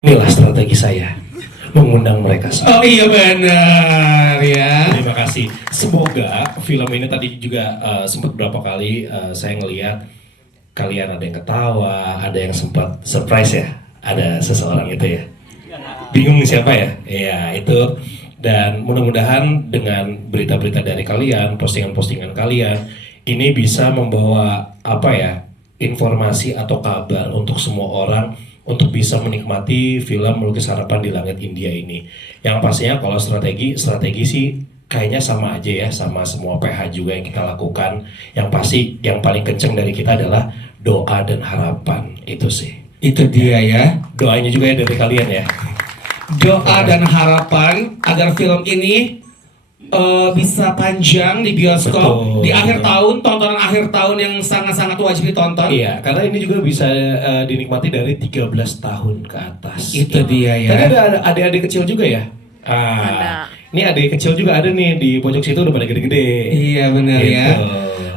Inilah strategi saya, mengundang mereka semua. Oh iya benar ya. Terima kasih. Semoga film ini tadi juga sempat berapa kali saya ngelihat kalian ada yang ketawa, ada yang sempat surprise ya, ada seseorang itu ya. Bingung siapa ya? Iya itu. Dan mudah-mudahan dengan berita-berita dari kalian, postingan-postingan kalian, ini bisa membawa apa ya, informasi atau kabar untuk semua orang untuk bisa menikmati film Melukis Harapan di Langit India ini. Yang pastinya kalau strategi sih kayaknya sama aja ya, sama semua PH juga yang kita lakukan. Yang pasti yang paling kenceng dari kita adalah doa dan harapan, itu sih. Itu dia ya. Doanya juga ya dari kalian ya. Doa dan harapan agar film ini bisa panjang di bioskop. Betul, di akhir betul. tahun, tontonan akhir tahun yang sangat-sangat wajib ditonton. Iya, karena ini juga bisa dinikmati dari 13 tahun ke atas. Itu dia ya. Tadi ada adik-adik kecil juga ya? Ada. Ini adik kecil juga ada nih di pojok situ udah pada gede-gede. Iya benar ya. Gitu.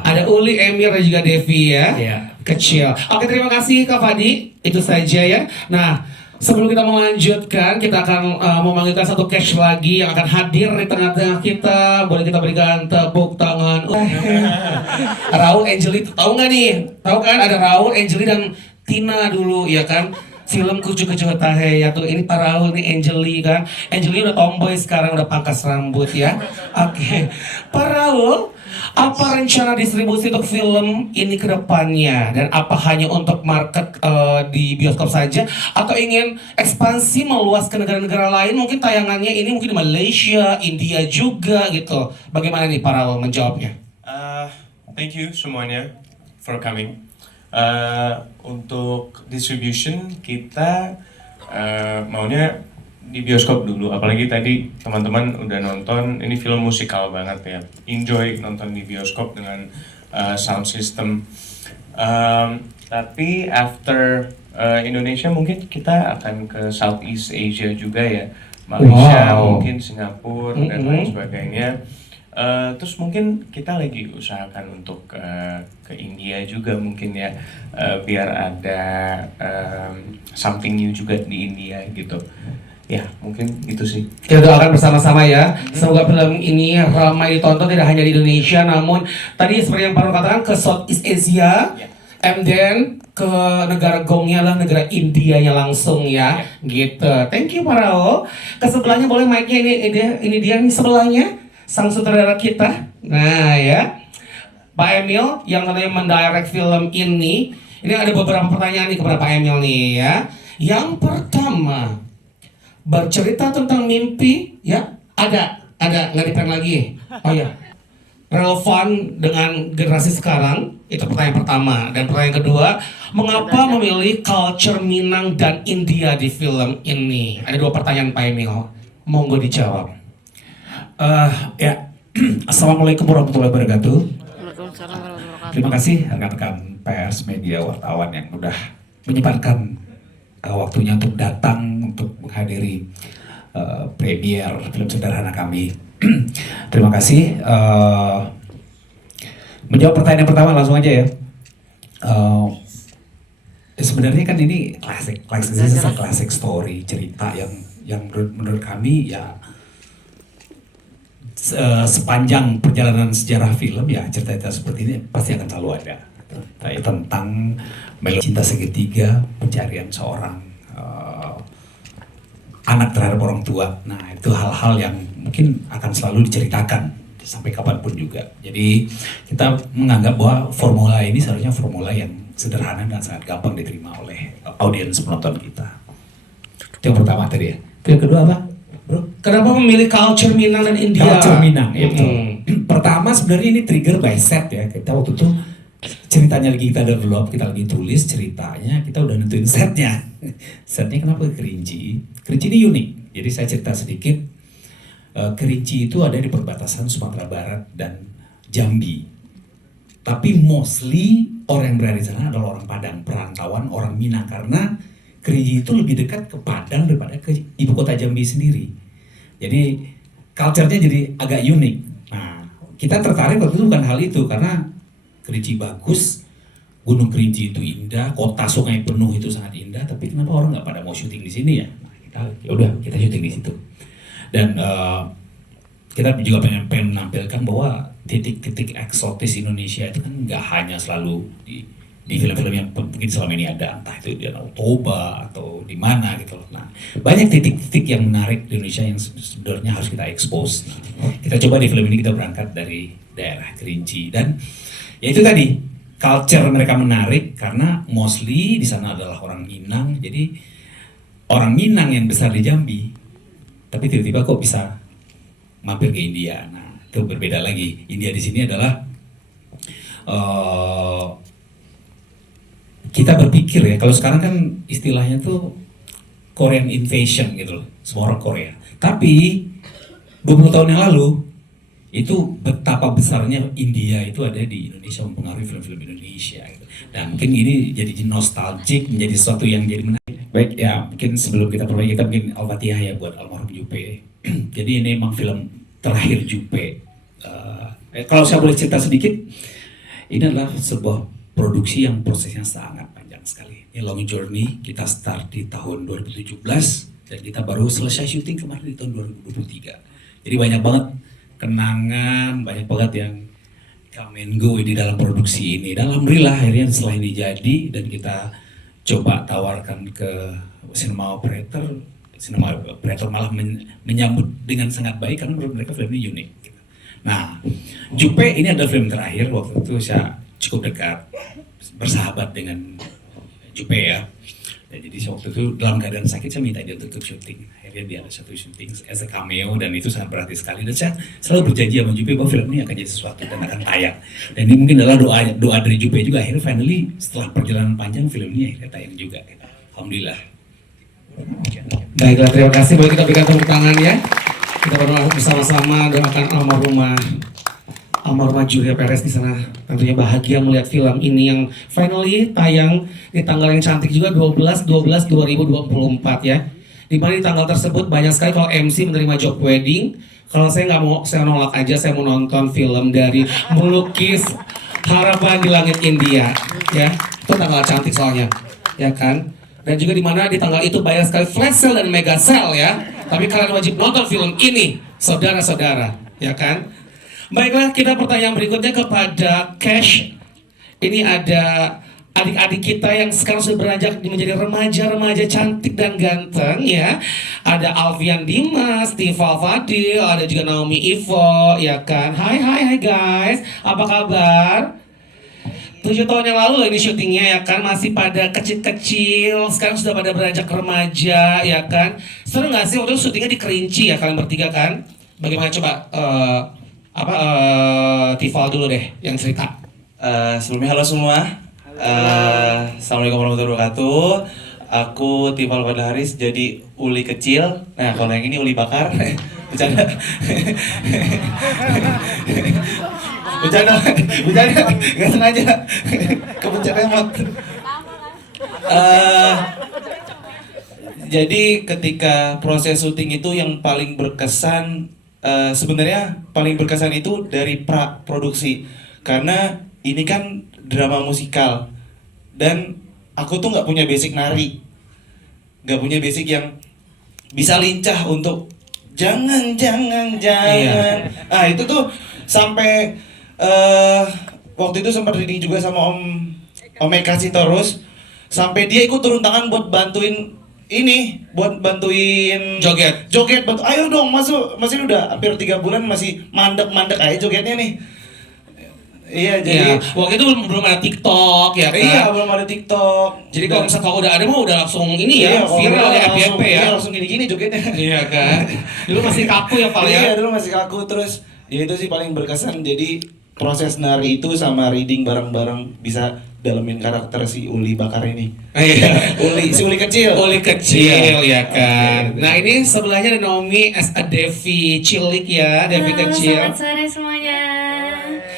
Ada Uli, Emir dan juga Devi ya. Iya. Kecil. Oke, terima kasih Kak Fadi. Itu saja ya. Nah, sebelum kita melanjutkan, kita akan memanggilkan satu cash lagi yang akan hadir di tengah-tengah kita. Boleh kita berikan tepuk tangan. Raul, Angeli, tahu nggak nih? Tahu kan ada Raul, Angeli dan Tina dulu, ya kan? Film Kucu-Kucu Tahe ya tuh, ini Pak Raul nih, Angeli kan. Angeli udah tomboy sekarang, udah pangkas rambut ya. Oke. Pak Raul, apa rencana distribusi untuk film ini ke depannya? Dan apa hanya untuk market di bioskop saja? Atau ingin ekspansi meluas ke negara-negara lain? Mungkin tayangannya ini mungkin di Malaysia, India juga gitu. Bagaimana nih Pak Raul menjawabnya? Thank you semuanya for coming. Untuk distribution kita maunya di bioskop dulu, apalagi tadi teman-teman udah nonton, ini film musikal banget ya, enjoy nonton di bioskop dengan sound system. Tapi after Indonesia mungkin kita akan ke Southeast Asia juga ya, Malaysia, Wow. mungkin Singapura dan lain sebagainya. Terus mungkin kita lagi usahakan untuk ke India juga mungkin ya, biar ada something new juga di India gitu. Ya mungkin itu sih. Kita doakan bersama-sama ya. Semoga film ini ramai ditonton tidak hanya di Indonesia, namun tadi seperti yang Pak Raul katakan ke Southeast Asia, and then ke negara gongnya lah, negara Indianya langsung ya, gitu. Thank you Pak Raul. Ke sebelahnya boleh mic-nya, ini dia nih sebelahnya, sang sutradara kita. Nah ya, Pak Emil yang katanya mendirect film ini ada beberapa pertanyaan nih kepada Pak Emil nih ya. Yang pertama, bercerita tentang mimpi ya, ada nggak dipend lagi. Oh ya, relevan dengan generasi sekarang, itu pertanyaan pertama. Dan pertanyaan kedua, mengapa memilih culture Minang dan India di film ini? Ada dua pertanyaan Pak Emil, monggo dijawab. Ya, Assalamualaikum warahmatullahi wabarakatuh. Waalaikumsalam warahmatullahi wabarakatuh. Terima kasih rekan-rekan pers, media, wartawan yang sudah menyempatkan waktunya untuk datang untuk menghadiri premier film sederhana kami. Terima kasih. Menjawab pertanyaan pertama langsung aja ya. Sebenarnya kan ini classic story, cerita yang menurut kami ya, sepanjang perjalanan sejarah film ya, cerita-cerita seperti ini pasti akan selalu ada. Tentang cinta segitiga, pencarian seorang anak terhadap orang tua. Nah, itu hal-hal yang mungkin akan selalu diceritakan sampai kapanpun juga. Jadi kita menganggap bahwa formula ini seharusnya formula yang sederhana dan sangat gampang diterima oleh audiens penonton kita. Itu yang pertama tadi ya. Itu yang kedua apa, bro? Kenapa memilih culture Minang dan India? Culture Minang, ya betul. Hmm. Pertama sebenarnya ini trigger by set ya. Kita waktu itu ceritanya lagi kita develop, kita lagi tulis ceritanya, kita udah nentuin setnya. Setnya kenapa ke Kerinci? Kerinci ini unik. Jadi saya cerita sedikit. Kerinci itu ada di perbatasan Sumatera Barat dan Jambi. Tapi mostly orang yang berada di sana adalah orang Padang, perantauan orang Minang, karena Kerinci itu lebih dekat ke Padang daripada ke ibu kota Jambi sendiri. Jadi culture-nya jadi agak unik. Nah, kita tertarik waktu itu bukan hal itu, karena Kerinci bagus, Gunung Kerinci itu indah, kota sungai penuh itu sangat indah, tapi kenapa orang nggak pada mau syuting di sini ya? Nah, kita syuting di situ. Dan kita juga pengen menampilkan bahwa titik-titik eksotis Indonesia itu kan nggak hanya selalu di film-film yang mungkin selama ini ada, entah itu di Danau Toba atau di mana gitu loh. Nah, banyak titik-titik yang menarik di Indonesia yang sebenarnya harus kita expose. Kita coba di film ini kita berangkat dari daerah Kerinci dan ya itu tadi culture mereka menarik karena mostly di sana adalah orang Minang. Jadi orang Minang yang besar di Jambi, tapi tiba-tiba kok bisa mampir ke India. Nah, itu berbeda lagi. India di sini adalah kita berpikir ya, kalau sekarang kan istilahnya tuh Korean invasion gitu loh, semua orang Korea. Tapi 20 tahun yang lalu itu betapa besarnya India itu ada di Indonesia, mempengaruhi film-film Indonesia gitu. Dan mungkin ini jadi nostalgic, menjadi sesuatu yang jadi menarik. Baik ya, mungkin sebelum kita perbaiki, kita mungkin Al-Fatihah ya buat almarhum Juppe. Jadi ini memang film terakhir Juppe. Kalau saya boleh cerita sedikit, ini adalah sebuah produksi yang prosesnya sangat panjang sekali. Ini long journey, kita start di tahun 2017 dan kita baru selesai syuting kemarin di tahun 2023. Jadi banyak banget kenangan, banyak banget yang come and go di dalam produksi ini. Dan alhamdulillah akhirnya setelah ini jadi dan kita coba tawarkan ke cinema operator malah menyambut dengan sangat baik karena menurut mereka film ini unik. Nah, Juppe ini adalah film terakhir waktu itu saya cukup dekat bersahabat dengan Juppe ya. Dan jadi waktu itu dalam keadaan sakit saya minta dia untuk syuting. Akhirnya dia ada satu syuting as a cameo dan itu sangat berarti sekali. Dan saya selalu berjanji sama Juppe bahwa film ini akan jadi sesuatu dan akan tayang. Dan ini mungkin adalah doa dari Juppe juga. Akhirnya finally setelah perjalanan panjang film ini akhirnya tayang juga. Alhamdulillah. Baiklah, terima kasih. Boleh kita berikan tepuk tangan ya. Kita berdoa bersama-sama doakan almarhumah Julia Perez di sana tentunya bahagia melihat film ini yang finally tayang di tanggal yang cantik juga 12/12/2024 ya. Di mana di tanggal tersebut banyak sekali kalau MC menerima job wedding. Kalau saya nggak mau, saya nolak aja, saya mau nonton film dari Melukis Harapan di Langit India ya. Itu tanggal cantik soalnya ya kan. Dan juga di mana di tanggal itu banyak sekali flash sale dan mega sale ya. Tapi kalian wajib nonton film ini, saudara-saudara ya kan. Baiklah, kita pertanyaan berikutnya kepada Cash. Ini ada adik-adik kita yang sekarang sudah beranjak menjadi remaja-remaja cantik dan ganteng ya. Ada Alfian Dimas, Tifal Fadil, ada juga Naomi Ivo ya kan. Hai guys, apa kabar? 7 tahun yang lalu ini syutingnya ya kan, masih pada kecil-kecil, sekarang sudah pada beranjak remaja ya kan. Seru nggak sih waktu itu syutingnya di Kerinci ya kalian bertiga kan? Bagaimana coba Tifal dulu deh yang cerita. Sebelumnya halo semua. Assalamualaikum warahmatullahi wabarakatuh. Aku Tifal Fadil Haris jadi uli kecil. Nah kalau yang ini uli bakar. Bercanda. Bercanda, nggak sengaja. Kepencet remote. Jadi ketika proses syuting itu yang paling berkesan, sebenarnya paling berkesan itu dari pra-produksi. Karena ini kan drama musikal. Dan aku tuh nggak punya basic nari. Nggak punya basic yang bisa lincah untuk jangan. Iya. Nah itu tuh sampai waktu itu sempat reading juga sama Om Eka Sitorus, sampai dia ikut turun tangan buat bantuin joget bantu, ayo dong masih udah hampir 3 bulan masih mandek aja jogetnya nih. Iya jadi waktu itu belum ada TikTok ya kan? Iya belum ada TikTok. Jadi kalau misalnya udah ada mah udah langsung ini ya, viral ya FYP ya. Iya langsung gini jogetnya. Iya kan? Dulu masih kaku ya Pak ya? Iya dulu masih kaku, terus ya itu sih paling berkesan. Jadi proses nari itu sama reading bareng-bareng bisa dalemin karakter si Uli Bakar ini. Iya. Si Uli kecil. Uli kecil ya kan. Nah ini sebelahnya ada Naomi as a Devi cilik ya, Devi kecil. Selamat sore semuanya.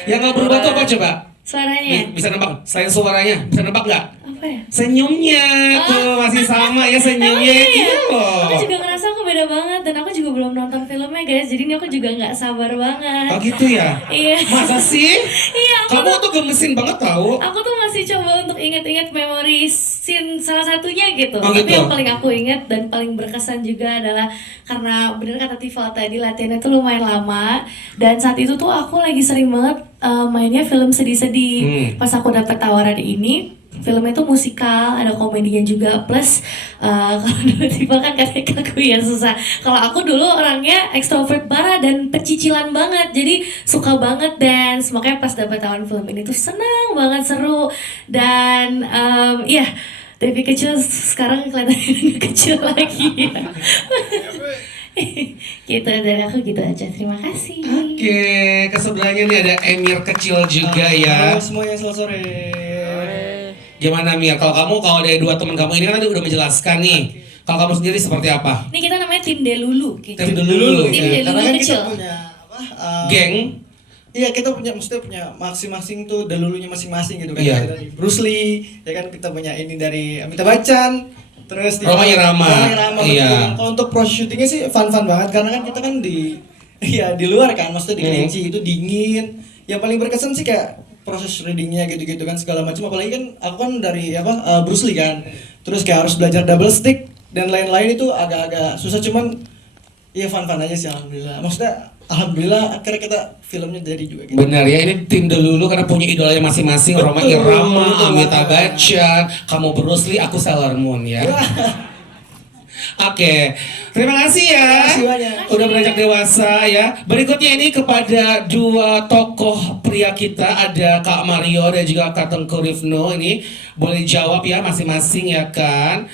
Yang nggak berubah tuh apa coba? Suaranya? Bisa nebak? Selain suaranya, bisa nebak nggak? Apa Apa ya? Senyumnya tuh masih sama ya senyumnya. Emang iya? Iya loh. Aku juga ngerasa aku beda banget dan aku juga belum nonton filmnya guys. Jadi ini aku juga nggak sabar banget. Oh gitu ya? Iya. Masa sih? Iya. Kamu tuh gemesin banget tahu. Aku tuh masih coba untuk inget-inget memori scene salah satunya gitu. Oh, Tapi gitu. yang paling aku inget dan paling berkesan juga adalah karena bener kata Tifa tadi latihannya tuh lumayan lama dan saat itu tuh aku lagi sering banget mainnya film sedih-sedih. Pas aku dapet tawaran ini, filmnya tuh musikal, ada komedinya juga, plus kalau dulu Tifa kan katanya aku ya susah. Kalau aku dulu orangnya ekstrovert parah dan pecicilan banget, jadi suka banget dance. Makanya pas dapet tawaran film ini tuh senang banget, seru dan iya. Dari kecil sekarang kelihatannya kecil lagi ya. Gitu dari aku gitu aja. Terima kasih. Oke, kesebelahnya nih ada Emir kecil juga ya. Halo semuanya, selamat sore. Gimana Mir? Kalau dari dua teman kamu ini kan tadi udah menjelaskan nih. Kalau kamu sendiri seperti apa? Ini kita namanya tim Delulu. Tim Delulu. Tim Ya. Delulu Karena kan kecil. kita punya apa? Geng. Iya, kita maksudnya punya masing-masing tuh delulunya masing-masing gitu kan. Iya. Dari Bruce Lee, ya kan kita punya ini dari Amitabh Bachchan, terus Rhoma Irama. Iya. betul. Kalau untuk proses syutingnya sih fun-fun banget karena kan kita kan di iya di luar kan, maksudnya di Kerinci itu dingin. Yang paling berkesan sih kayak proses readingnya gitu-gitu kan segala macam. Apalagi kan aku kan dari Bruce Lee kan, terus kayak harus belajar double stick dan lain-lain itu agak-agak susah, cuman iya fun-fun aja sih alhamdulillah. Maksudnya alhamdulillah akhirnya kita filmnya jadi juga gitu. Benar ya, ini tim Delulu karena punya idolanya masing-masing. Rhoma Betul, Irama, betul Amitabh banget. Bachchan, kamu Bruce Lee, aku Sailor Moon ya. Oke, terima kasih ya. Terima kasih banyak. Udah beranjak dewasa ya. Berikutnya ini kepada dua tokoh pria kita, ada Kak Mario dan juga Kak Tengku Rifno. Ini boleh jawab ya masing-masing ya kan.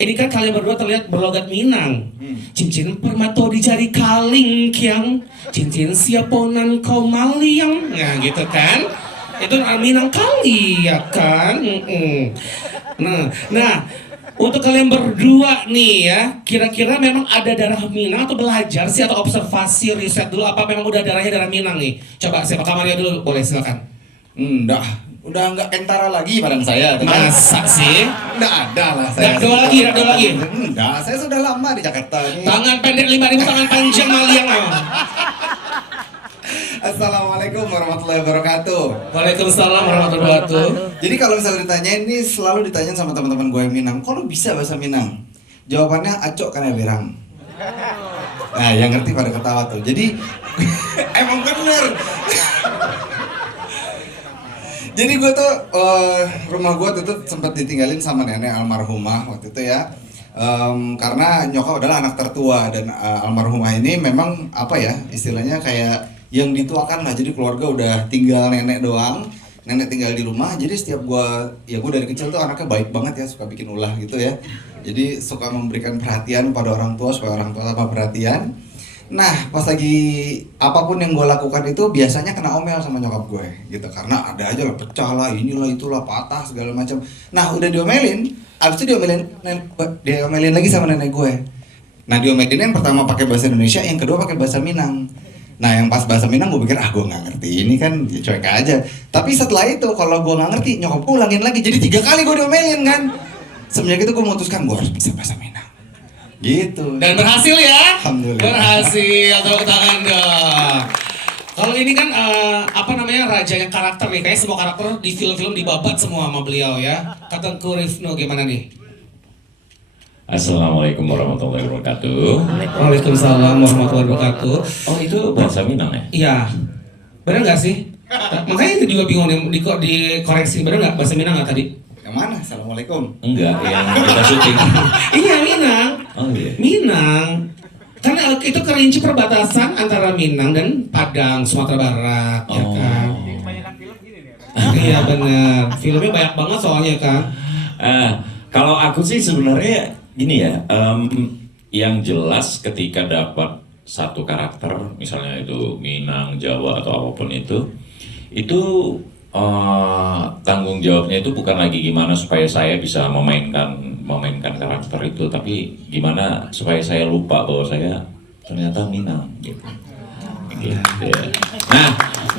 Ini kan kalian berdua terlihat berlogat Minang. Cincin permato di jari kaling kiang, cincin siaponan kau maliang. Nah gitu kan. Itu Minang kali ya kan. Nah, untuk kalian berdua nih ya, kira-kira memang ada darah Minang atau belajar sih atau observasi riset dulu apa memang udah darahnya darah Minang nih? Coba siapa Kak Mario dulu, boleh silakan. Udah nggak kentara lagi badan saya. Masa sih? Nggak ada lah saya. Nggak ada lagi. Enggak, saya sudah lama di Jakarta ini. Tangan pendek 5.000, tangan panjang maliang. Assalamualaikum warahmatullahi wabarakatuh. Waalaikumsalam warahmatullahi wabarakatuh. Jadi kalau misalnya ditanya ini selalu ditanyain sama teman-teman gue yang Minang, kok lu bisa bahasa Minang? Jawabannya acok karena berang. Nah, yang ngerti pada ketawa tuh. Jadi emang bener. Jadi gue tuh rumah gue tuh sempat ditinggalin sama nenek almarhumah waktu itu ya. Karena nyokap adalah anak tertua dan almarhumah ini memang apa ya istilahnya kayak yang dituakan lah. Jadi keluarga udah tinggal nenek doang, nenek tinggal di rumah. Jadi setiap gue dari kecil tuh anaknya baik banget ya, suka bikin ulah gitu ya. Jadi suka memberikan perhatian pada orang tua supaya orang tua apa perhatian. Nah, pas lagi apapun yang gue lakukan itu biasanya kena omel sama nyokap gue gitu. Karena ada aja lah pecah lah, inilah itulah, patah segala macam. Nah, udah diomelin, abis itu diomelin lagi sama nenek gue. Nah, diomelin yang pertama pakai bahasa Indonesia, yang kedua pakai bahasa Minang. Nah, yang pas bahasa Minang gue pikir, gue gak ngerti, ini kan ya cuek aja. Tapi setelah itu, kalau gue gak ngerti, nyokap gue ulangin lagi, jadi 3 kali gue diomelin kan. Semenjak itu gue memutuskan, gue harus bisa bahasa Minang. Gitu. Dan berhasil ya? Alhamdulillah. Berhasil, tepuk tangan dong. Kalau ini kan rajanya karakter nih, kayaknya semua karakter di film-film dibabat semua sama beliau ya. Kak Tengku Rifno gimana nih? Assalamualaikum warahmatullahi wabarakatuh. Waalaikumsalam warahmatullahi wabarakatuh. Oh itu bahasa Minang ya? Iya, benar nggak sih? Makanya itu juga bingung dikoreksi, benar nggak bahasa Minang nggak tadi? Yang mana? Assalamualaikum. Enggak, yang kita syuting. Iya Minang. Oh iya. Minang. Karena itu Kerinci perbatasan antara Minang dan Padang, Sumatera Barat, ya kan? Iya benar. Filmnya banyak banget soalnya kan. Kalau aku sih sebenarnya gini ya, yang jelas ketika dapat satu karakter, misalnya itu Minang, Jawa atau apapun itu tanggung jawabnya itu bukan lagi gimana supaya saya bisa memainkan karakter itu, tapi gimana supaya saya lupa bahwa saya ternyata Minang gitu. Iya.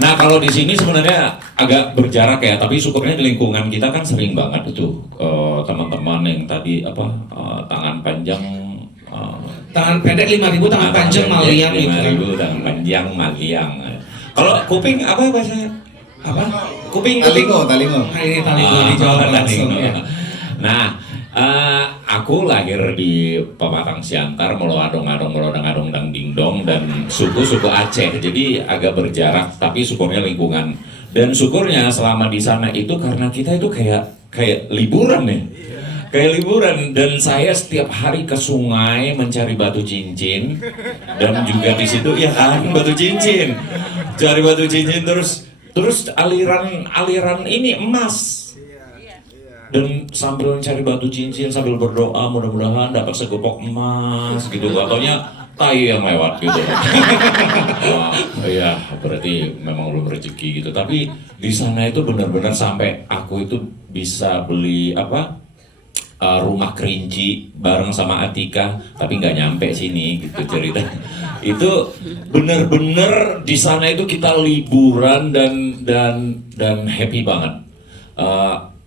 Nah kalau di sini sebenarnya agak berjarak ya, tapi syukurnya di lingkungan kita kan sering banget itu teman-teman yang tadi tangan panjang. Tangan pendek 5.000, tangan panjang maliang gitu kan. 5.000 tangan panjang maliang. Kalau kuping apa bahasanya? Apa? Kuping Talingo. Nah, ini talingo dijawab langsung ya. Nah, aku lahir di Pematang Siantar, Molo Adong Dang Dingdong, dan suku Aceh. Jadi agak berjarak, tapi syukurnya lingkungan. Dan syukurnya selama di sana itu karena kita itu kayak liburan ya. Kayak liburan, dan saya setiap hari ke sungai mencari batu cincin, dan juga di situ ya kan batu cincin, cari batu cincin terus aliran ini emas. Dan sambil mencari batu cincin, sambil berdoa mudah-mudahan dapat segepok emas gitu. Katanya tai yang lewat gitu. Ya berarti memang belum rezeki gitu. Tapi di sana itu benar-benar sampai aku itu bisa beli rumah kerinci bareng sama Atika, tapi nggak nyampe sini gitu cerita. Itu benar-benar di sana itu kita liburan dan happy banget.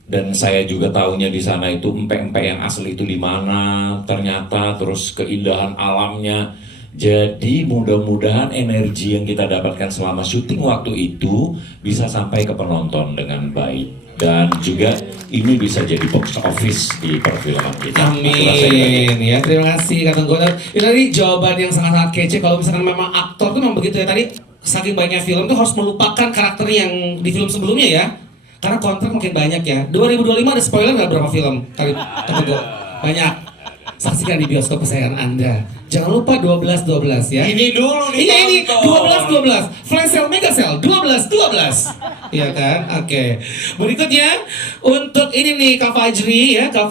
Dan saya juga tahunya di sana itu empek-empek yang asli itu di mana ternyata, terus keindahan alamnya. Jadi mudah-mudahan energi yang kita dapatkan selama syuting waktu itu bisa sampai ke penonton dengan baik. Dan juga ini bisa jadi box office di perfilman kita. Amin ya, terima kasih Kak Tengku. Ini tadi jawaban yang sangat kece. Kalau misalkan memang aktor tuh memang begitu ya, tadi saking banyak film tuh harus melupakan karakter yang di film sebelumnya ya, karena kontrak makin banyak ya. 2025 ada spoiler nggak berapa film tadi Kak Tengku? Banyak. Saksikan di bioskop kesayangan Anda. Jangan lupa 12-12 ya. Ini dulu nih. Iya ini 12-12. Flash sale, mega sale 12-12. Iya kan? Oke. Berikutnya untuk ini nih Kak Fajri ya. Kak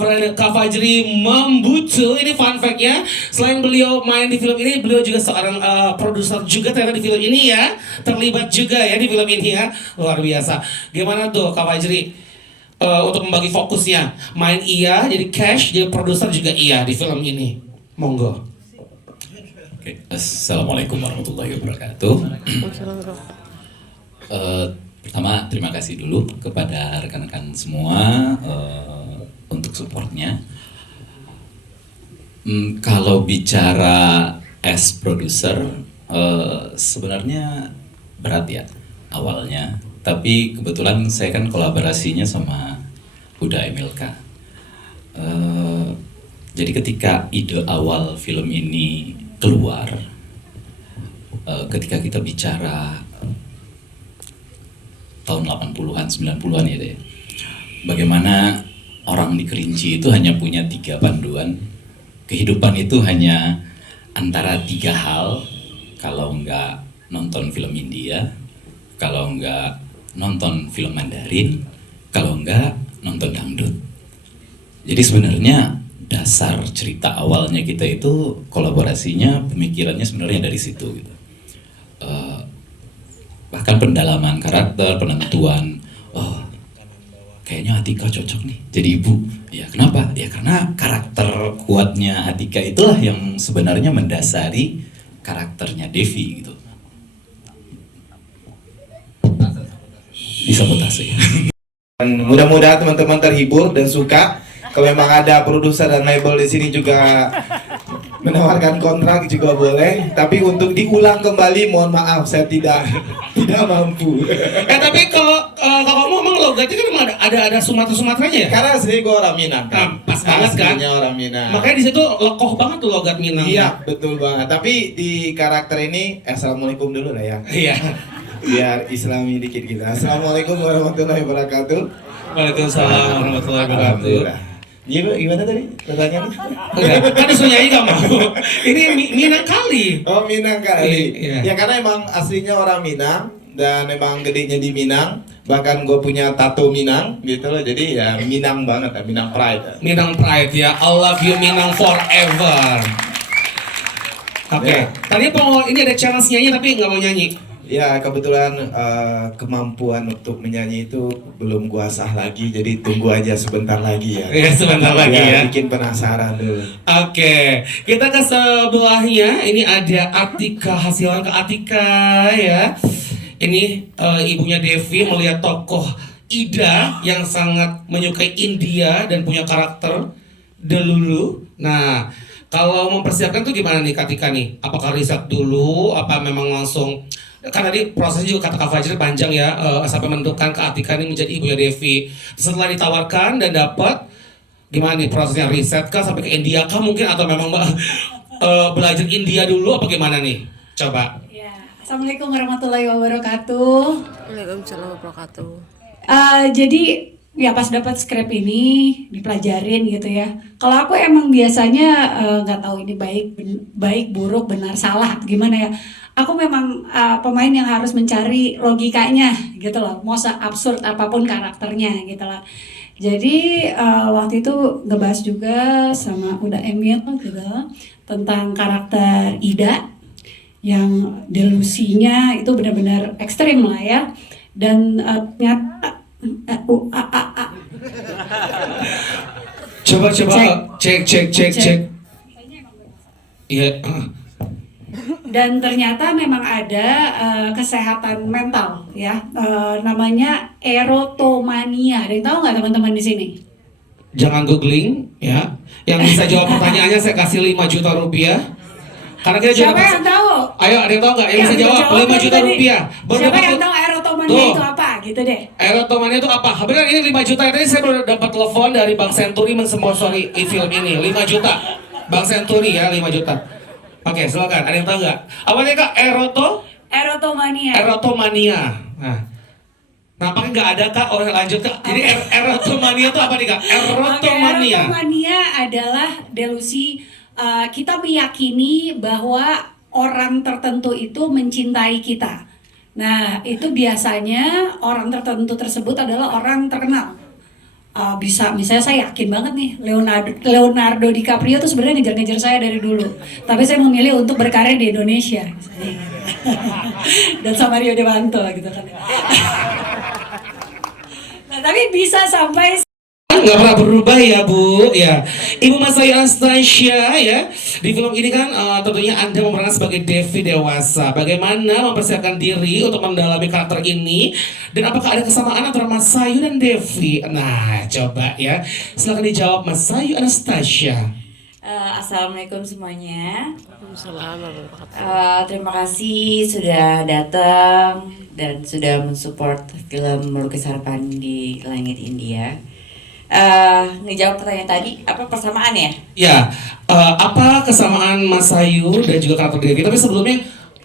Fajri Mambutu. Ini fun fact-nya. Selain beliau main di film ini, beliau juga seorang produser juga ternyata di film ini ya. Terlibat juga ya di film ini ya. Luar biasa. Gimana tuh Kak Fajri? Untuk membagi fokusnya, main iya, jadi cash, jadi produser juga iya di film ini. Monggo. Oke, Assalamualaikum warahmatullahi wabarakatuh. Pertama terima kasih dulu kepada rekan-rekan semua untuk supportnya. Kalau bicara as produser, sebenarnya berat ya awalnya. Tapi kebetulan saya kan kolaborasinya sama Huda Emilka. Jadi ketika ide awal film ini keluar, ketika kita bicara tahun 80-an, 90-an ya deh, bagaimana orang di Kerinci itu hanya punya 3 panduan. Kehidupan itu hanya antara 3 hal, kalau enggak nonton film India, kalau enggak nonton film Mandarin, kalau enggak nonton dangdut. Jadi sebenarnya dasar cerita awalnya kita itu kolaborasinya, pemikirannya sebenarnya dari situ gitu. Bahkan pendalaman karakter, penentuan, oh kayaknya Atika cocok nih jadi ibu. Ya kenapa? Ya karena karakter kuatnya Atika itulah yang sebenarnya mendasari karakternya Devi gitu. Disabotase. Mudah-mudahan teman-teman terhibur dan suka. Kalau memang ada produser dan label di sini juga menawarkan kontrak juga boleh. Tapi untuk diulang kembali, mohon maaf saya tidak mampu. Tapi kalau kamu emang logatnya kan emang ada Sumateranya ya? Karena asli gue orang Minang kan. Pas banget kan? Aslinya orang Minang. Makanya di situ lekoh banget tuh logat Minang. Iya betul banget. Tapi di karakter ini, assalamualaikum dulu lah ya. Iya. Biar islami dikit kita. Assalamualaikum warahmatullahi wabarakatuh. Waalaikumsalam warahmatullahi wabarakatuh. Gimana tadi pertanyaannya? Kan disuruh nyanyi gak mau. Ini Minang kali. Oh Minang kali. Iya. Ya karena emang aslinya orang Minang dan emang gedenya di Minang. Bahkan gue punya tato Minang gitu loh. Jadi ya Minang banget ya, Minang Pride. Minang Pride ya. I love you Minang forever. Oke. Ya. Tadi ini ada challenge nyanyi tapi nggak mau nyanyi. Ya kebetulan kemampuan untuk menyanyi itu belum gua asah lagi, jadi tunggu aja sebentar lagi ya. Ya, sebentar lagi ya. Bikin penasaran dulu. Oke, kita ke sebelahnya. Ini ada Atika Hasilan, ke Atika ya. Ini ibunya Devi melihat tokoh Ida yang sangat menyukai India dan punya karakter Delulu. Nah, kalau mempersiapkan tuh gimana nih Katika nih? Apakah riset dulu? Apa memang langsung? Kan tadi prosesnya juga kata Kak Fajri panjang ya, sampai menentukan Kak Atika ini menjadi ibunya Devi. Setelah ditawarkan dan dapat, gimana nih prosesnya, riset kah sampai ke India kah mungkin, atau memang belajar India dulu apa gimana nih? Coba. Ya, Assalamualaikum warahmatullahi wabarakatuh. Waalaikumsalam warahmatullahi wabarakatuh. Jadi ya pas dapat skrip ini dipelajarin gitu ya. Kalau aku emang biasanya nggak tahu ini baik buruk benar salah gimana ya. Aku memang pemain yang harus mencari logikanya gitu loh. Mau absurd apapun karakternya gitu loh. Jadi waktu itu ngebahas juga sama Uda Emil gitu tentang karakter Ida yang delusinya itu benar-benar ekstrim lah ya. Dan ternyata Coba cek. Iya. Dan ternyata memang ada kesehatan mental ya, namanya erotomania. Ada yang tahu nggak teman-teman di sini? Jangan googling ya. Yang bisa jawab pertanyaannya saya kasih 5 juta rupiah. Karena kita Siapa yang tahu? Ayo, ada yang tahu nggak? Yang bisa jawab 5 juta rupiah. Siapa yang tahu erotomania itu apa? Gitu deh. Erotomania itu apa? Benar, ini 5 juta. Tadi saya baru dapat telepon dari Bank Senturi mensponsori film ini. 5 juta. Bank Senturi ya, 5 juta. Oke, silakan. Ada yang tahu nggak? Apa nih Kak? Erotomania. Erotomania. Nah, nampaknya nggak ada Kak. Orang lanjut Kak. Jadi erotomania itu apa nih Kak? Erotomania. Erotomania adalah delusi kita meyakini bahwa orang tertentu itu mencintai kita. Nah, itu biasanya orang tertentu tersebut adalah orang terkenal. Bisa, misalnya saya yakin banget nih Leonardo DiCaprio tuh sebenarnya ngejar-ngejar saya dari dulu. Tapi saya memilih untuk berkarya di Indonesia. Dan sama Rio Dewanto gitu kan. Nah, tapi bisa sampai nggak pernah berubah ya Bu ya. Ibu Mas saya Anastasia ya. Di film ini kan tentunya Anda memerankan sebagai Devi dewasa. Bagaimana mempersiapkan diri untuk mendalami karakter ini, dan apakah ada kesamaan antara Mas Sayu dan Devi? Nah, coba ya. Silakan dijawab Mas Sayu Anastasia. Assalamualaikum semuanya. Waalaikumsalam warahmatullahi wabarakatuh. Terima kasih sudah datang dan sudah mensupport film Melukis Harapan di Langit India. Ngejawab pertanyaan tadi, apa persamaan ya? Ya, apa kesamaan Mas Sayu dan juga karakter Devi? Tapi sebelumnya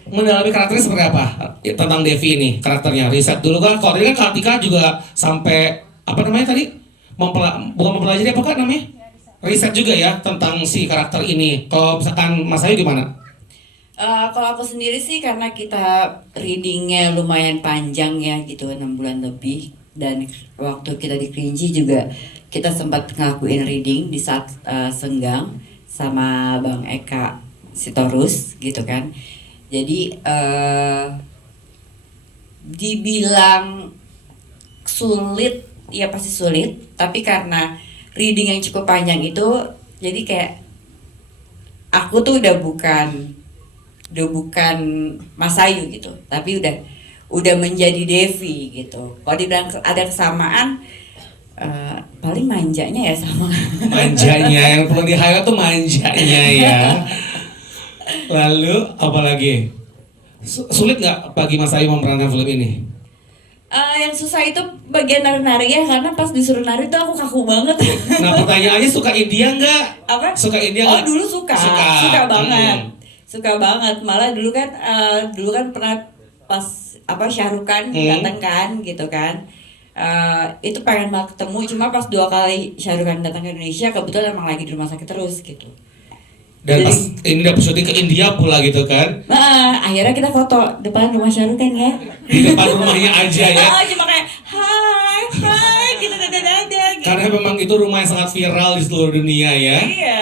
mendalami karakternya seperti apa? Ya, tentang Devi ini, karakternya. Riset dulu kan, kalau tadi kan Kartika juga sampai, apa namanya tadi? Bukan mempelajari apa kan namanya? Riset juga ya, tentang si karakter ini. Kalau misalkan Mas Sayu gimana? Kalau aku sendiri sih karena kita readingnya lumayan panjang ya gitu, 6 bulan lebih. Dan waktu kita di Kerinci juga kita sempat ngelakuin reading di saat senggang sama Bang Eka Sitorus gitu kan. Jadi dibilang sulit, ya pasti sulit. Tapi karena reading yang cukup panjang itu, jadi kayak aku tuh udah bukan Mas Ayu gitu, tapi udah menjadi Devi gitu. Kalau dibilang ada kesamaan, paling manjanya ya sama. Manjanya, yang perlu di-highlight tuh manjanya ya. Lalu apa lagi? Sulit nggak bagi Mas Ayu memerankan film ini? Yang susah itu bagian nari-nari ya, karena pas disuruh nari tuh aku kaku banget. Nah pertanyaannya, suka India nggak? Apa? Suka India Oh nggak? dulu suka banget. Suka banget, malah dulu kan pernah pas Syahrukh datang kan gitu kan. Itu pengen banget ketemu, cuma pas 2 kali Syahrukh datang ke Indonesia, kebetulan emang lagi di rumah sakit terus gitu. Dan jadi, pas ini dapet syuting ke India pula gitu kan? Akhirnya kita foto depan rumah Syahrukh ya. Di depan rumahnya aja ya? Cuma kayak hai gitu dadah gitu. Karena memang itu rumah yang sangat viral di seluruh dunia ya? Iya.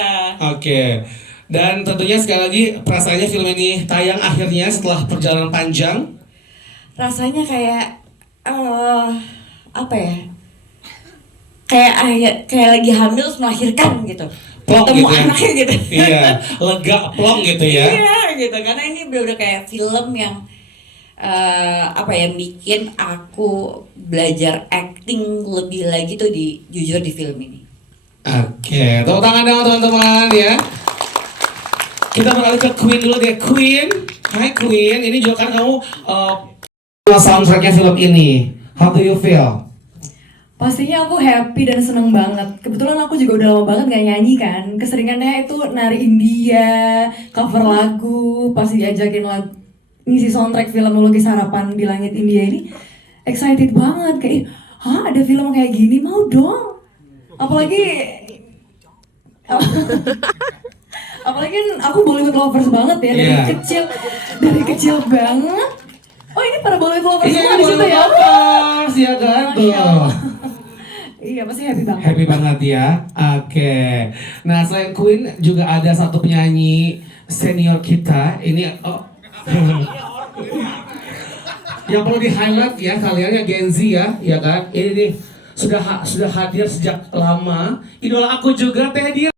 Oke. Dan tentunya sekali lagi perasaannya film ini tayang akhirnya setelah perjalanan panjang. rasanya kayak apa ya? Kayak lagi hamil terus melahirkan gitu. Plong Ketemu gitu ya. anaknya gitu. Iya, lega plong gitu ya. Iya gitu, karena ini bener-bener kayak film yang bikin aku belajar acting lebih lagi tuh jujur di film ini. Oke, tepuk tangan dong teman-teman ya. Kita beralih ke Queen dulu deh. Queen, hai Queen. Ini juga kan kamu soundtracknya film ini. How do you feel? Pastinya aku happy dan seneng banget. Kebetulan aku juga udah lama banget gak nyanyi kan. Keseringannya itu nari India, cover lagu, pasti diajakin lagu ngisi soundtrack film Melukis Harapan di Langit India ini. Excited banget, kayak ada film kayak gini, mau dong. Apalagi kan aku Bollywood lovers banget ya dari kecil banget. Oh ini para Bollywood lovers semua di situ ya? Iya kan tuh. Iya pasti happy banget. Happy banget ya. Oke. Nah selain Queen juga ada satu penyanyi senior kita. Ini yang perlu di highlight ya kalian ya Gen Z ya kan. Ini nih sudah hadir sejak lama. Idola aku juga Teh Dia.